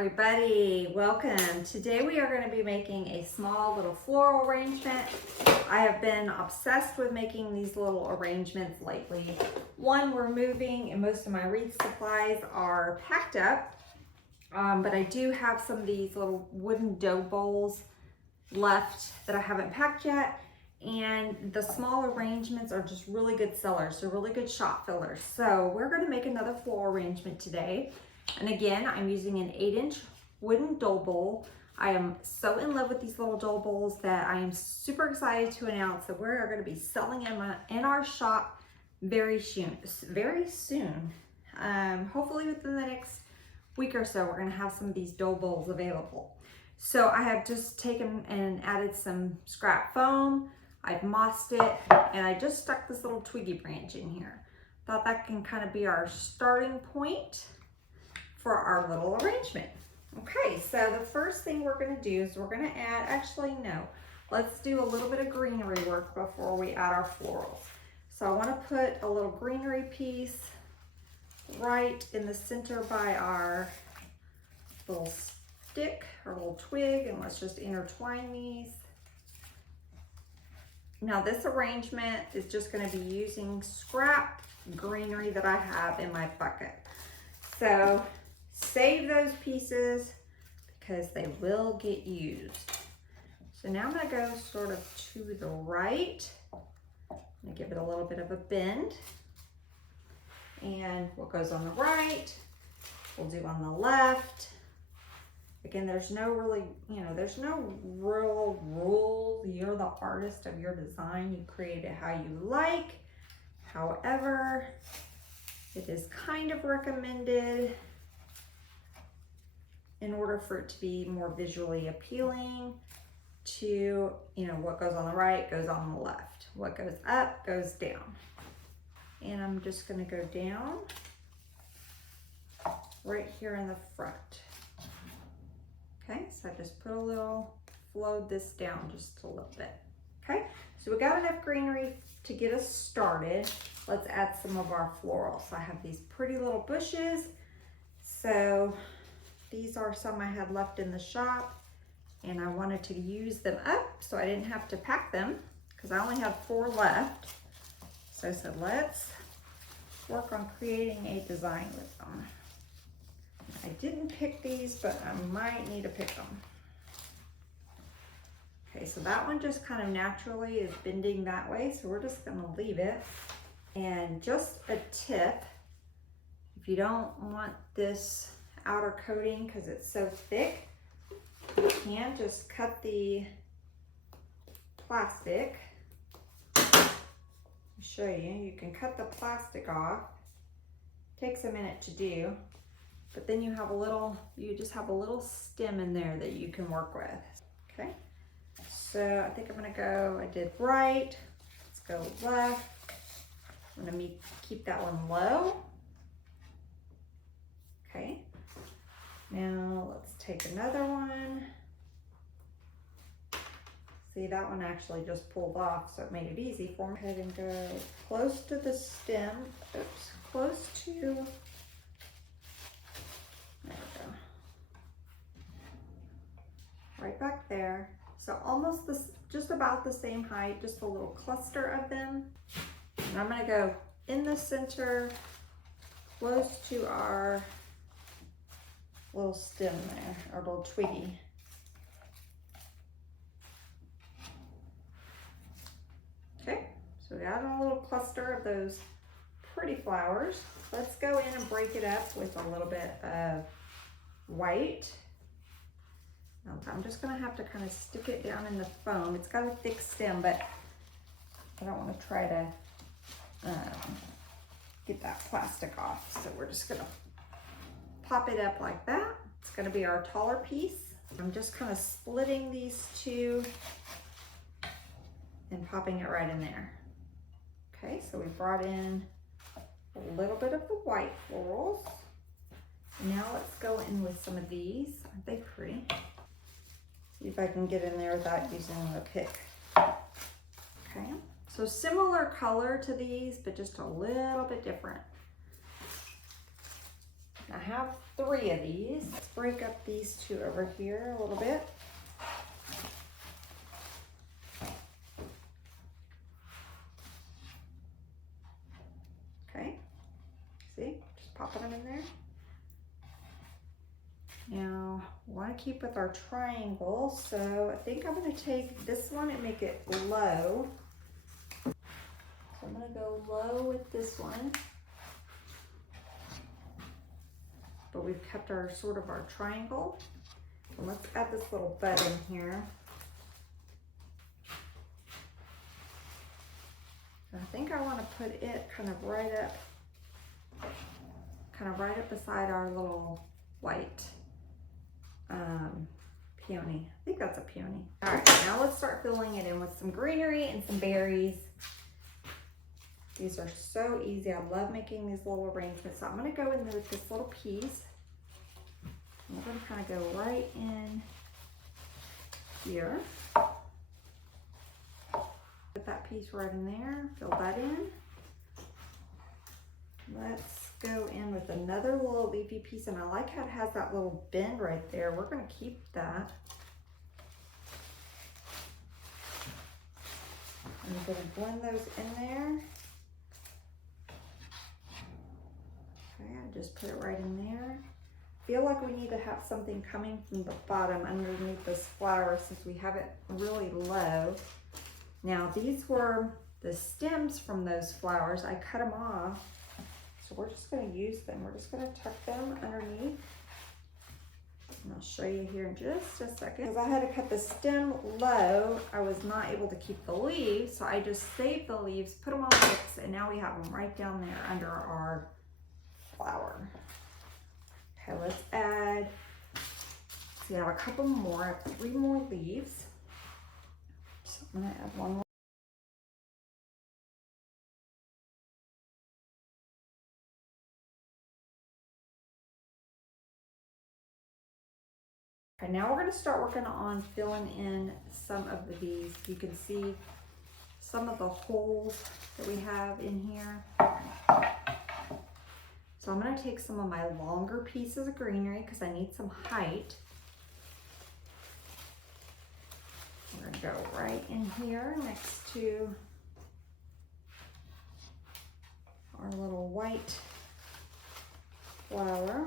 everybody, welcome. Today we are going to be making a small little floral arrangement. I have been obsessed with making these little arrangements lately. One, we're moving and most of my wreath supplies are packed up, but I do have some of these little wooden dough bowls left that I haven't packed yet. And the small arrangements are just really good sellers. They're really good shop fillers. So we're going to make another floral arrangement today. And again, I'm using an 8-inch wooden dough bowl. I am so in love with these little dough bowls that I am super excited to announce that we're going to be selling them in our shop very soon. Hopefully within the next week or so, we're going to have some of these dough bowls available. So I have just taken and added some scrap foam. I've mossed it, and I just stuck this little twiggy branch in here. Thought that can kind of be our starting point for our little arrangement. Okay, so the first thing we're going to do is we're going to add, actually no, let's do a little bit of greenery work before we add our florals. So I want to put a little greenery piece right in the center by our little stick or little twig, and let's just intertwine these. Now this arrangement is just going to be using scrap greenery that I have in my bucket. So save those pieces because they will get used. So now I'm going to go sort of to the right. I'm going to give it a little bit of a bend. And what goes on the right, we'll do on the left. Again, there's no really, there's no real rule. You're the artist of your design. You create it how you like. However, it is kind of recommended in order for it to be more visually appealing to, what goes on the right goes on the left. What goes up goes down. And I'm just going to go down right here in the front. Okay, so I just put a little, flowed this down just a little bit. Okay, so we got enough greenery to get us started. Let's add some of our florals. So I have these pretty little bushes. So these are some I had left in the shop, and I wanted to use them up so I didn't have to pack them because I only have 4 left. So I said, let's work on creating a design with them. I didn't pick these, but I might need to pick them. Okay, so that one just kind of naturally is bending that way, so we're just gonna leave it. And just a tip, if you don't want this outer coating because it's so thick, you can just cut the plastic. I'll show you. You can cut the plastic off. Takes a minute to do, but then you just have a little stem in there that you can work with. Okay, so I think I'm gonna go, I did right, let's go left. I'm gonna keep that one low. Okay, now let's take another one. See, that one actually just pulled off, so it made it easy for me. Go ahead and go close to the stem. Oops, close to, there we go. Right back there. So almost just about the same height, just a little cluster of them. And I'm gonna go in the center, close to our little stem there, our little twiggy. Okay, so we got a little cluster of those pretty flowers. Let's go in and break it up with a little bit of white. I'm just gonna have to kind of stick it down in the foam. It's got a thick stem, but I don't want to try to get that plastic off. So we're just gonna pop it up like that. It's gonna be our taller piece. I'm just kind of splitting these two and popping it right in there. Okay, so we brought in a little bit of the white florals. Now let's go in with some of these. Aren't they pretty? See if I can get in there without using the pick. Okay, so similar color to these, but just a little bit different. I have 3 of these. Let's break up these 2 over here a little bit. Okay, see, just popping them in there. Now, we want to keep with our triangle, so I think I'm going to take this one and make it low. So I'm going to go low with this one. But we've kept our sort of our triangle. So let's add this little bud in here. And I think I want to put it kind of right up beside our little white peony. I think that's a peony. All right, now let's start filling it in with some greenery and some berries. These are so easy. I love making these little arrangements. So I'm going to go in with this little piece. I'm going to kind of go right in here. Put that piece right in there. Fill that in. Let's go in with another little leafy piece, and I like how it has that little bend right there. We're going to keep that. I'm going to blend those in there. Okay, I just put it right in there. Feel like we need to have something coming from the bottom underneath this flower since we have it really low. Now these were the stems from those flowers. I cut them off. So we're just going to use them. We're just going to tuck them underneath. And I'll show you here in just a second. Because I had to cut the stem low, I was not able to keep the leaves. So I just saved the leaves, put them on picks, and now we have them right down there under our flower. Okay, let's add, so we have a couple more, I have 3 more leaves. So I'm going to add 1 more. Okay, now we're going to start working on filling in some of these. You can see some of the holes that we have in here. So I'm going to take some of my longer pieces of greenery because I need some height. We're going to go right in here next to our little white flower.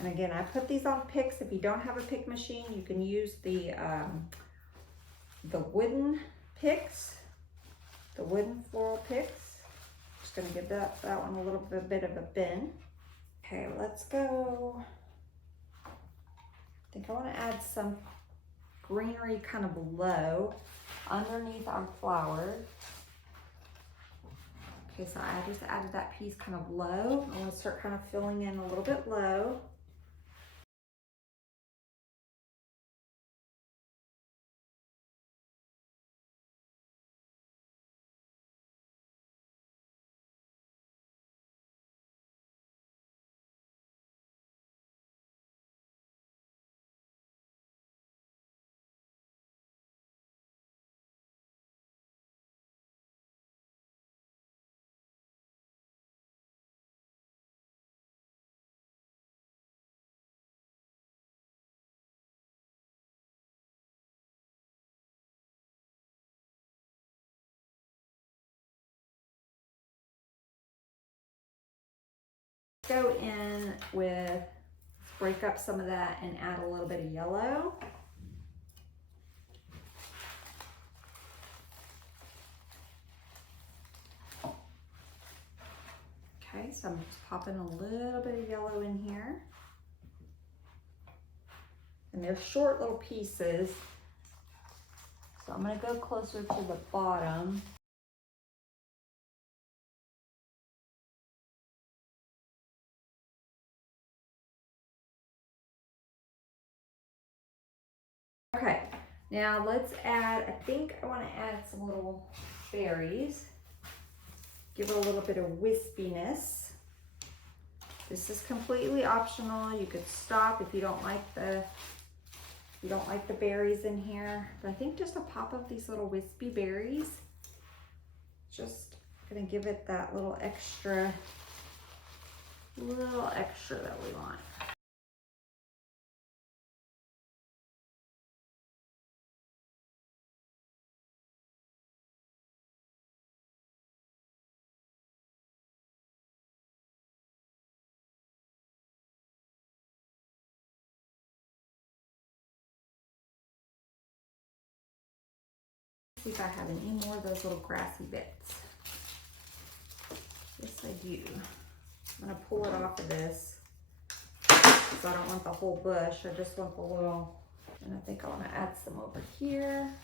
And again, I put these on picks. If you don't have a pick machine, you can use the wooden picks, the wooden floral picks. Just gonna give that one a little bit of a bend. Okay, let's go. I think I want to add some greenery kind of low underneath our flowers. Okay, so I just added that piece kind of low. I'm gonna start kind of filling in a little bit low. Go in with, break up some of that and add a little bit of yellow. Okay, so I'm just popping a little bit of yellow in here. And they're short little pieces. So I'm going to go closer to the bottom. Okay, now let's add, I think I want to add some little berries. Give it a little bit of wispiness. This is completely optional. You could stop if you don't like the berries in here. But I think just a pop of these little wispy berries, just gonna give it that little extra little extra that we want. See if I have any more of those little grassy bits. Yes, I do. I'm gonna pull it off of this because I don't want the whole bush. I just want the little, and I think I want to add some over here.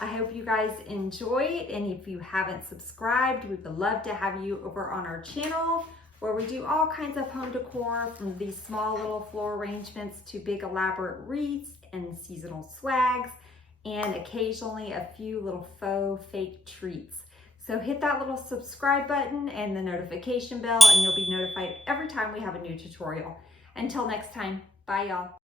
I hope you guys enjoy it, and if you haven't subscribed, we would love to have you over on our channel where we do all kinds of home decor, from these small little floral arrangements to big elaborate wreaths and seasonal swags, and occasionally a few little faux fake treats. So hit that little subscribe button and the notification bell, and you'll be notified every time we have a new tutorial. Until next time, bye y'all.